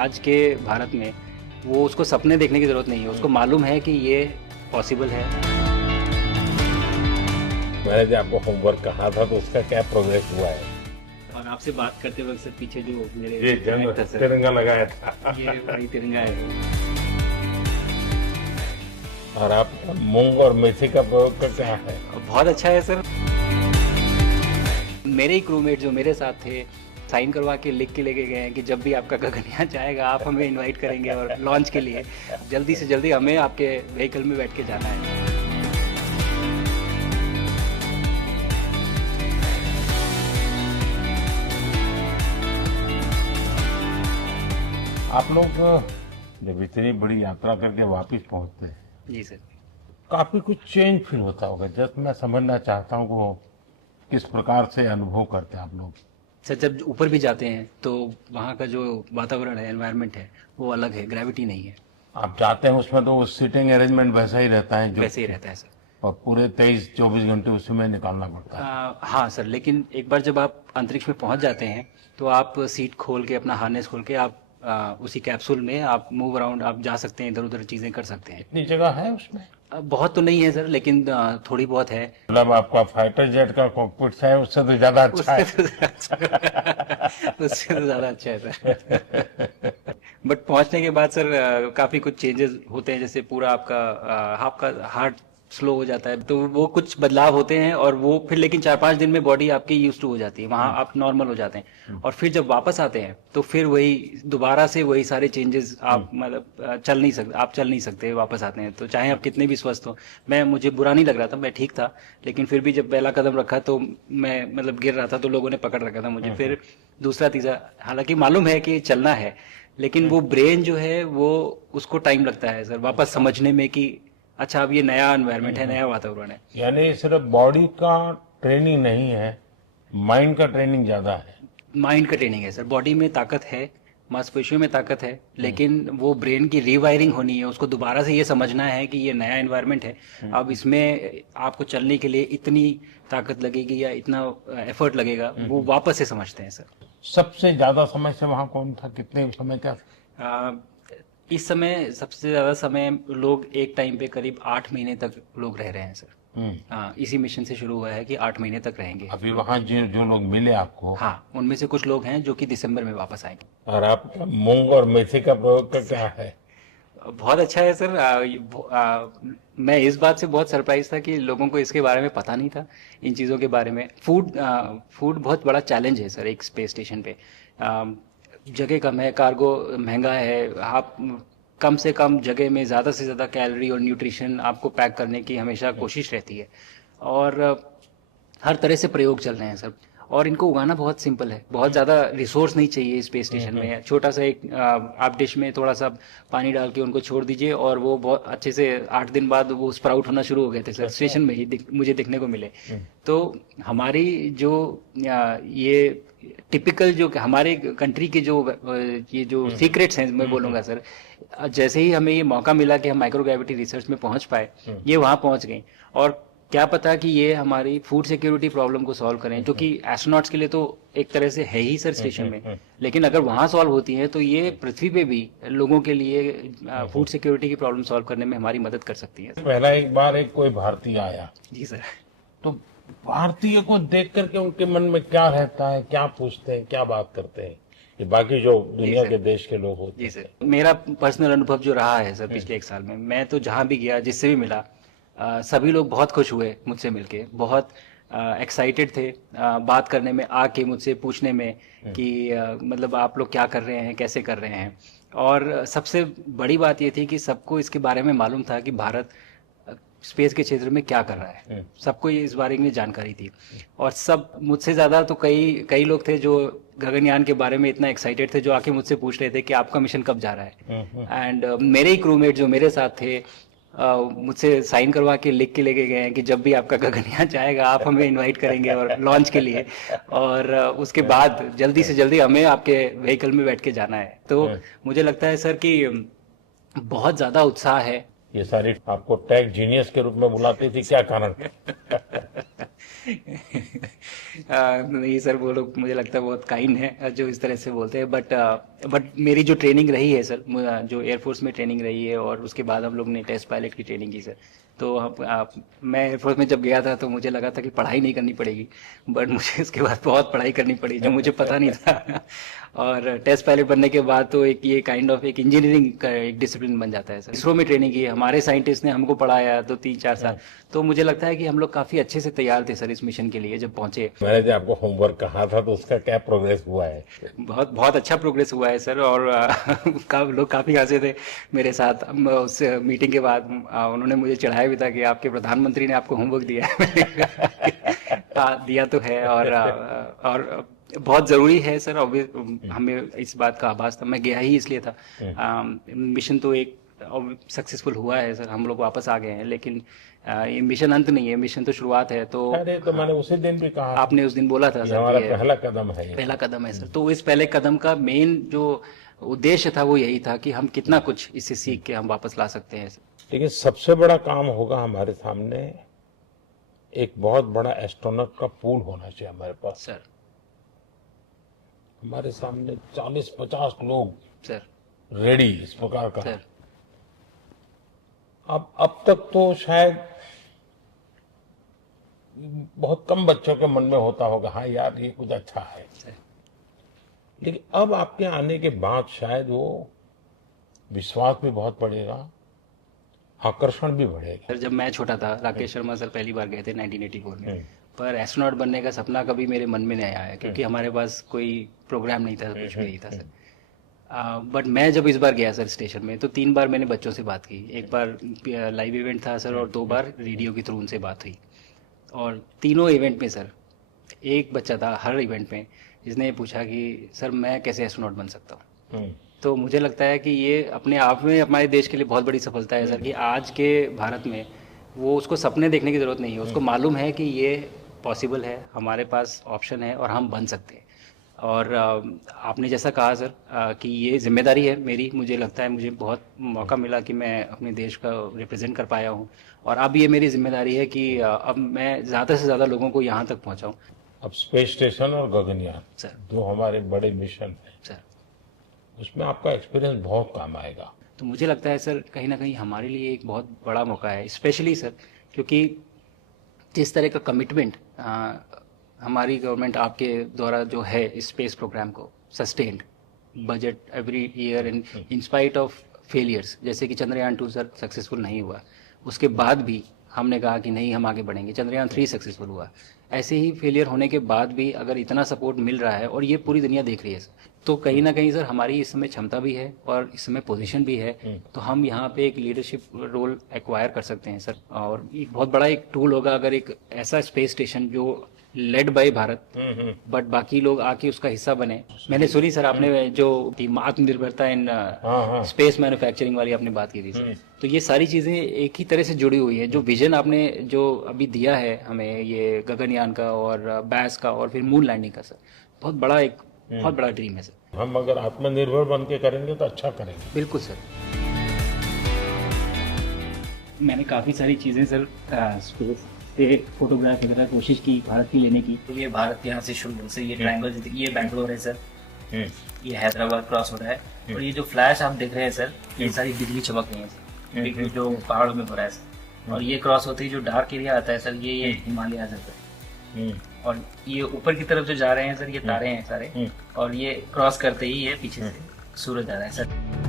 आज के भारत में वो उसको सपने देखने की ज़रूरत नहीं है, उसको मालूम है कि ये पॉसिबल है। मैंने जो आपको होमवर्क कहा था तो उसका क्या प्रोग्रेस हुआ है? और आपसे बात करते वक्त सर पीछे जो मेरे ये जंग बैग था सर, तिरंगा लगाया था ये वही तिरंगा है। और आप मूंग और मेथी का प्रयोग का क्या है? बहुत अच्छा है सर। मेरे ही क्रूमेट जो मेरे साथ थे साइन करवा के लिख के लेके गए हैं कि जब भी आपका गगनयान जाएगा आप हमें इनवाइट करेंगे और लॉन्च के लिए जल्दी से जल्दी हमें आपके व्हीकल में बैठ के जाना है। आप लोग जब इतनी बड़ी यात्रा करके वापस पहुंचते हैं, जी सर। काफी कुछ चेंज फील होता होगा। जस्ट मैं समझना चाहता हूँ वो किस प्रकार से अनुभव करते हैं आप लोग? सर जब ऊपर भी जाते हैं तो वहाँ का जो वातावरण है, एनवायरनमेंट है, वो अलग है, ग्रेविटी नहीं है। आप जाते हैं उसमें तो वो सीटिंग अरेंजमेंट वैसा ही रहता है जो, वैसे ही रहता है सर। और पूरे 23-24 घंटे उसमें निकालना पड़ता है। हाँ सर, लेकिन एक बार जब आप अंतरिक्ष में पहुंच जाते हैं तो आप सीट खोल के अपना हार्नेस खोल के आप उसी कैप्सूल में आप मूव अराउंड आप जा सकते हैं, इधर उधर चीज़ें कर सकते हैं। इतनी जगह है उसमें? बहुत तो नहीं है सर, लेकिन थोड़ी बहुत है। मतलब आपका फाइटर जेट का कॉकपिट है उससे तो ज्यादा अच्छा है। उससे तो ज़्यादा अच्छा है सर। बट पहुंचने के बाद सर काफ़ी कुछ चेंजेस होते हैं, जैसे पूरा आपका हार्ट स्लो हो जाता है, तो वो कुछ बदलाव होते हैं और वो फिर लेकिन 4-5 दिन में बॉडी आपकी यूज टू हो जाती है, वहाँ आप नॉर्मल हो जाते हैं। और फिर जब वापस आते हैं तो फिर वही दोबारा से वही सारे चेंजेस आप मतलब चल नहीं सकते वापस आते हैं, तो चाहे आप कितने भी स्वस्थ हो। मुझे बुरा नहीं लग रहा था, मैं ठीक था, लेकिन फिर भी जब पहला कदम रखा तो मैं मतलब गिर रहा था तो लोगों ने पकड़ रखा था मुझे। फिर दूसरा तीसरा, हालांकि मालूम है कि चलना है, लेकिन वो ब्रेन जो है वो उसको टाइम लगता है सर वापस समझने में कि अच्छा अब ये नया एनवायरनमेंट है, नया वातावरण है। यानी सिर्फ बॉडी का ट्रेनिंग नहीं है, माइंड का ट्रेनिंग ज्यादा है। माइंड का ट्रेनिंग है सर। बॉडी में ताकत है, मांसपेशियों में ताकत है, लेकिन वो ब्रेन की रीवायरिंग होनी है, उसको दोबारा से ये समझना है कि ये नया एनवायरनमेंट है। अब इसमें आपको चलने के लिए इतनी ताकत लगेगी या इतना एफर्ट लगेगा, वो वापस से समझते हैं सर। सबसे ज्यादा समय से वहां कौन था? कितने समय का? आ, इस समय सबसे ज्यादा समय लोग एक टाइम पे करीब 8 महीने तक लोग रह रहे हैं सर। हाँ, इसी मिशन से शुरू हुआ है कि 8 महीने तक रहेंगे। अभी वहां जो लोग मिले आपको? हाँ, उनमें से कुछ लोग हैं जो कि दिसंबर में वापस आएंगे। और आपका मूंग और मेथी का प्रयोग का क्या है? बहुत अच्छा है सर। मैं इस बात से बहुत सरप्राइज था कि लोगों को इसके बारे में पता नहीं था, इन चीज़ों के बारे में। फूड बहुत बड़ा चैलेंज है सर एक स्पेस स्टेशन पे। जगह कम है, कार्गो महंगा है, आप कम से कम जगह में ज़्यादा से ज़्यादा कैलोरी और न्यूट्रिशन आपको पैक करने की हमेशा कोशिश रहती है। और हर तरह से प्रयोग चल रहे हैं सर। और इनको उगाना बहुत सिंपल है, बहुत ज़्यादा रिसोर्स नहीं चाहिए स्पेस स्टेशन में। छोटा सा एक आप डिश में थोड़ा सा पानी डाल के उनको छोड़ दीजिए और वो बहुत अच्छे से 8 दिन बाद वो स्प्राउट होना शुरू हो गए थे सर। स्टेशन में ही मुझे देखने को मिले। तो हमारी जो ये टिपिकल जो हमारे कंट्री के जो ये जो सीक्रेट्स हैं मैं बोलूँगा सर, जैसे ही हमें ये मौका मिला कि हम माइक्रोग्रेविटी रिसर्च में पहुंच पाए, ये वहाँ पहुंच गई। और क्या पता कि ये हमारी फूड सिक्योरिटी प्रॉब्लम को सॉल्व करें, जो कि एस्ट्रोनॉट्स के लिए तो एक तरह से है ही सर स्टेशन में, लेकिन अगर वहाँ सॉल्व होती है तो ये पृथ्वी पे भी लोगों के लिए फूड सिक्योरिटी की प्रॉब्लम सॉल्व करने में हमारी मदद कर सकती है। पहला एक बार एक कोई भारतीय आया, जी सर। तो भारतीय को देख करके उनके मन में क्या रहता है, क्या पूछते हैं, क्या बात करते हैं, ये बाकी जो दुनिया के देश के लोग होते हैं? जी सर, मेरा पर्सनल अनुभव जो रहा है सर पिछले 1 साल में, मैं तो जहाँ भी गया, जिससे भी मिला, सभी लोग बहुत खुश हुए मुझसे मिलके, बहुत एक्साइटेड थे बात करने में, आके मुझसे पूछने में कि मतलब आप लोग क्या कर रहे हैं, कैसे कर रहे हैं। और सबसे बड़ी बात ये थी कि सबको इसके बारे में मालूम था कि भारत स्पेस के क्षेत्र में क्या कर रहा है, सबको ये इस बारे में जानकारी थी। और सब मुझसे ज़्यादा तो कई लोग थे जो गगनयान के बारे में इतना एक्साइटेड थे, जो आके मुझसे पूछ रहे थे कि आपका मिशन कब जा रहा है। एंड मेरे ही क्रूमेट जो मेरे साथ थे मुझसे साइन करवा के लिख के लेके गए हैं कि जब भी आपका गगनयान जाएगा आप हमें इनवाइट करेंगे और लॉन्च के लिए, और उसके बाद जल्दी से जल्दी हमें आपके व्हीकल में बैठ के जाना है। तो मुझे लगता है सर कि बहुत ज़्यादा उत्साह है। ये सारी आपको टेक जीनियस के रूप में बुलाती थी, क्या कारण? नहीं सर, वो लोग मुझे लगता है बहुत काइंड है जो इस तरह से बोलते हैं, बट मेरी जो ट्रेनिंग रही है सर, जो एयरफोर्स में ट्रेनिंग रही है और उसके बाद हम लोग ने टेस्ट पायलट की ट्रेनिंग की सर। तो मैं एयरफोर्स में जब गया था तो मुझे लगा था कि पढ़ाई नहीं करनी पड़ेगी, बट मुझे इसके बाद बहुत पढ़ाई करनी पड़ी जो मुझे पता नहीं था। और टेस्ट पायलट बनने के बाद तो एक ये काइंड ऑफ एक इंजीनियरिंग का एक डिसिप्लिन बन जाता है सर। इसरो में ट्रेनिंग की, हमारे साइंटिस्ट ने हमको पढ़ाया तो 3-4 साल। तो मुझे लगता है कि हम लोग काफ़ी अच्छे से तैयार थे सर इस मिशन के लिए जब पहुंचे। मैंने जो आपको होमवर्क कहा था तो उसका क्या प्रोग्रेस हुआ है? बहुत बहुत अच्छा प्रोग्रेस हुआ है सर। और लोग काफ़ी हंसे थे मेरे साथ। उस मीटिंग के बाद उन्होंने मुझे चढ़ाया भी था कि आपके प्रधानमंत्री ने आपको होमवर्क दिया है। मैंने कहा, "हाँ, दिया तो है और बहुत ज़रूरी है सर। हमें इस बात का आभास था, मैं गया ही इसलिए था। मिशन तो एक सक्सेसफुल हुआ है सर, हम लोग वापस आ गए हैं, लेकिन ये मिशन अंत नहीं है, मिशन तो शुरुआत है। तो अरे तो मैंने उसी दिन भी कहा था आपने उस दिन बोला था कि सर हमारा कि ये पहला कदम है ये। पहला कदम है सर। तो इस पहले कदम का मेन जो उद्देश्य था वो यही था कि हम कितना कुछ इससे सीख के हम वापस ला सकते हैं सर। लेकिन सबसे बड़ा काम होगा हमारे सामने, एक बहुत बड़ा एस्ट्रोनॉट का पूल होना चाहिए हमारे पास। सर हमारे सामने 40-50 लोग सर रेडी इस प्रकार का। सर अब तक तो शायद बहुत कम बच्चों के मन में होता होगा, हाँ यार ये कुछ अच्छा है। सर लेकिन अब आपके आने के बाद शायद वो विश्वास भी बहुत बढ़ेगा, आकर्षण भी बढ़ेगा। सर, जब मैं छोटा था, राकेश शर्मा सर पहली बार गए थे 1984 में, पर एस्ट्रोनॉट बनने का सपना कभी मेरे मन में नहीं आया क्योंकि हमारे पास कोई प्रोग्राम नहीं था, कुछ भी नहीं था सर। बट मैं जब इस बार गया सर स्टेशन में, तो 3 बार मैंने बच्चों से बात की। एक बार लाइव इवेंट था सर और 2 बार रेडियो के थ्रू उनसे बात हुई। और तीनों इवेंट में सर एक बच्चा था हर इवेंट में जिसने ये पूछा कि सर मैं कैसे एस्ट्रोनॉट बन सकता हूँ। तो मुझे लगता है कि ये अपने आप में हमारे देश के लिए बहुत बड़ी सफलता है सर कि आज के भारत में वो उसको सपने देखने की ज़रूरत नहीं है, उसको मालूम है कि ये पॉसिबल है, हमारे पास ऑप्शन है और हम बन सकते हैं। और आपने जैसा कहा सर कि ये जिम्मेदारी है मेरी, मुझे लगता है मुझे बहुत मौका मिला कि मैं अपने देश का रिप्रेजेंट कर पाया हूँ। और अब ये मेरी जिम्मेदारी है कि अब मैं ज़्यादा से ज़्यादा लोगों को यहाँ तक पहुँचाऊँ। अब स्पेस स्टेशन और गगनयान सर जो हमारे बड़े मिशन हैं, सर उसमें आपका एक्सपीरियंस बहुत काम आएगा। तो मुझे लगता है सर कहीं ना कहीं हमारे लिए एक बहुत बड़ा मौका है, स्पेशली सर क्योंकि जिस तरह का कमिटमेंट हमारी गवर्नमेंट आपके द्वारा जो है इस स्पेस प्रोग्राम को sustained budget every year in spite of failures, जैसे कि चंद्रयान 2 सर सक्सेसफुल नहीं हुआ, उसके बाद भी हमने कहा कि नहीं हम आगे बढ़ेंगे, चंद्रयान 3 सक्सेसफुल हुआ। ऐसे ही फेलियर होने के बाद भी अगर इतना सपोर्ट मिल रहा है और ये पूरी दुनिया देख रही है सर, तो कहीं ना कहीं सर हमारी इस समय क्षमता भी है और इस समय पोजीशन भी है, तो हम यहाँ पे एक लीडरशिप रोल एक्वायर कर सकते हैं सर। और एक बहुत बड़ा एक टूल होगा अगर एक ऐसा स्पेस स्टेशन जो लेड बाय भारत बट बाकी लोग आके उसका हिस्सा बने। मैंने सुनी सर आपने जो आत्मनिर्भरता इन स्पेस मैन्युफैक्चरिंग वाली आपने बात की थी सर, तो ये सारी चीज़ें एक ही तरह से जुड़ी हुई है। जो विजन आपने जो अभी दिया है हमें ये गगनयान का और बैस का और फिर मून लैंडिंग का सर, बहुत बड़ा ड्रीम है सर। हम अगर आत्मनिर्भर बन के करेंगे तो अच्छा करेंगे। बिल्कुल सर। मैंने काफ़ी सारी चीज़ें सर स्पेस से फोटोग्राफ वगैरह कोशिश की भारत की लेने की। तो ये भारत यहाँ से शुरू से ये ट्रायंगल, ये बैंगलोर है सर, ये हैदराबाद क्रॉस हो रहा है और ये जो फ्लैश आप देख रहे हैं सर ये सारी बिजली चमक रही है सर, बिजली जो पहाड़ों में हो रहा है सर। और ये क्रॉस होते ही जो डार्क एरिया आता है सर ये हिमालय आ जाता है। और ये ऊपर की तरफ जो जा रहे हैं सर ये तारे हैं सारे, और ये क्रॉस करते ही ये पीछे से सूरज आ रहा है सर।